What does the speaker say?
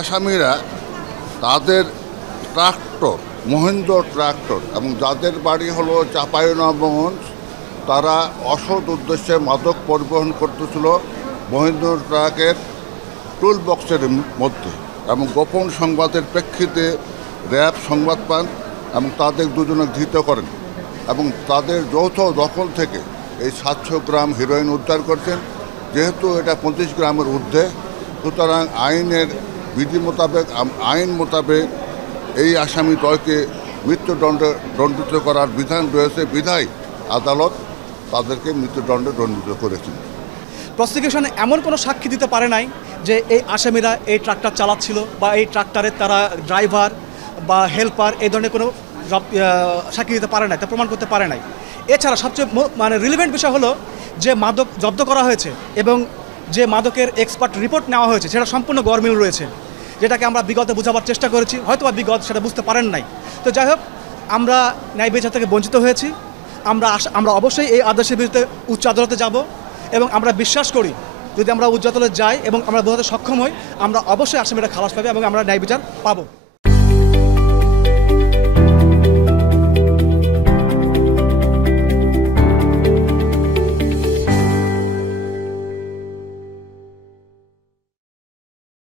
আসামিরা তাদের tractor, Mahendra tractor, এবং যাদের বাড়ি হলো চাঁপাইনবাবগঞ্জ, তারা অসৎ উদ্দেশ্যে মাদক পরিবহন করতেছিল মহেন্দ্র ট্রাকের টুল বক্সের মধ্যে, এবং গোপন সংবাদের প্রেক্ষিতে র্যাব সংবাদ পান এবং তাদের দুজনে ধৃত করেন এবং তাদের যৌথ দখল থেকে এই 700 গ্রাম হিরোইন উদ্ধার করছেন। যেহেতু এটা 25 গ্রামের ঊর্ধ্বে, সুতরাং আইন মোতাবেক এই আসামি দলকে মৃত্যুদণ্ডে দণ্ডিত করার বিধান রয়েছে, বিধায় আদালত তাদেরকে মৃত্যুদণ্ডে দণ্ডিত করেছেন। প্রসিকিউশন এমন কোনো সাক্ষী দিতে পারে নাই যে এই আসামিরা এই ট্রাক্টর চালাচ্ছিল বা এই ট্রাক্টরের তারা ড্রাইভার বা হেল্পার এই ধরনের কোনো সাক্ষী দিতে পারে নাই, তা প্রমাণ করতে পারে নাই। এছাড়া সবচেয়ে রিলেভেন্ট বিষয় হলো যে মাদক জব্দ করা হয়েছে এবং যে মাদকের এক্সপার্ট রিপোর্ট নেওয়া হয়েছে সেটা সম্পূর্ণ গরমিল রয়েছে, যেটাকে আমরা বিগতে বোঝাবার চেষ্টা করেছি, হয়তো বা বিগত সেটা বুঝতে পারেন নাই। তো যাই হোক, আমরা ন্যায় বিচার থেকে বঞ্চিত হয়েছি। আমরা অবশ্যই এই আদেশের বিরুদ্ধে উচ্চ আদালতে যাব এবং আমরা বিশ্বাস করি যদি আমরা উচ্চ আদালতে যাই এবং আমরা বোঝাতে সক্ষম হই, আমরা অবশ্যই আসামিরা খালাস পাবে এবং আমরা ন্যায় বিচার পাবো।